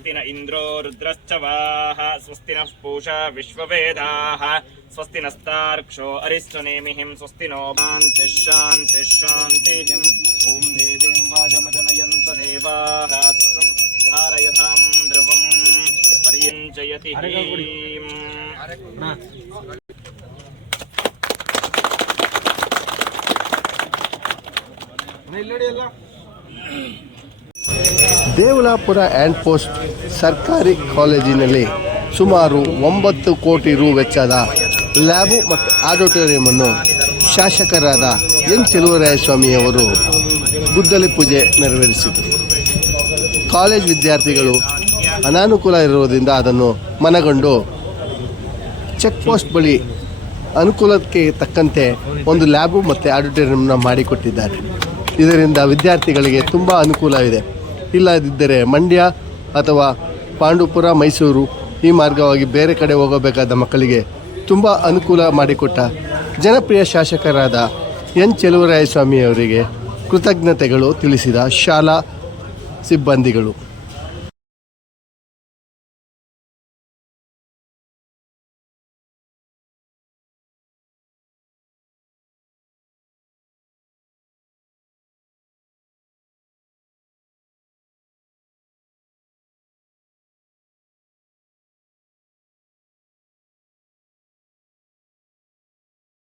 స్వస్తి ఇంద్రో రుద్రశ్చవాహ స్వస్తి పూషా విశ్వవేదా స్వస్తి నస్తార్క్షో అరిష్టనేమి స్వస్తి నో శాంతిశాంతి ఓం దేవీం వాజమజనయంత దేవాస్వం ధారయథాం ధ్రువం పర్యంచయతి ಎಲ್ಲಡಿ ಎಲ್ಲ ದೇವಲಾಪುರ ಆ್ಯಂಡ್ ಪೋಸ್ಟ್ ಸರ್ಕಾರಿ ಕಾಲೇಜಿನಲ್ಲಿ ಸುಮಾರು ಒಂಬತ್ತು ಕೋಟಿ ರು ವೆಚ್ಚದ ಲ್ಯಾಬು ಮತ್ತು ಆಡಿಟೋರಿಯಮನ್ನು ಶಾಸಕರಾದ ಎನ್ ಚೆಲುವರಾಯಸ್ವಾಮಿಯವರು ಗುದ್ದಲಿ ಪೂಜೆ ನೆರವೇರಿಸಿದರು. ಕಾಲೇಜ್ ವಿದ್ಯಾರ್ಥಿಗಳು ಅನಾನುಕೂಲ ಇರುವುದರಿಂದ ಅದನ್ನು ಮನಗೊಂಡು ಚೆಕ್ ಪೋಸ್ಟ್ ಬಳಿ ಅನುಕೂಲಕ್ಕೆ ತಕ್ಕಂತೆ ಒಂದು ಲ್ಯಾಬು ಮತ್ತು ಆಡಿಟೋರಿಯಂನ ಮಾಡಿಕೊಟ್ಟಿದ್ದಾರೆ. ಇದರಿಂದ ವಿದ್ಯಾರ್ಥಿಗಳಿಗೆ ತುಂಬ ಅನುಕೂಲವಿದೆ. ಇಲ್ಲದಿದ್ದರೆ ಮಂಡ್ಯ ಅಥವಾ ಪಾಂಡುಪುರ, ಮೈಸೂರು ಈ ಮಾರ್ಗವಾಗಿ ಬೇರೆ ಕಡೆ ಹೋಗಬೇಕಾದ ಮಕ್ಕಳಿಗೆ ತುಂಬ ಅನುಕೂಲ ಮಾಡಿಕೊಟ್ಟ ಜನಪ್ರಿಯ ಶಾಸಕರಾದ ಎನ್. ಚೆಲುವರಾಯಸ್ವಾಮಿಯವರಿಗೆ ಕೃತಜ್ಞತೆಗಳು ತಿಳಿಸಿದ ಶಾಲಾ ಸಿಬ್ಬಂದಿಗಳು.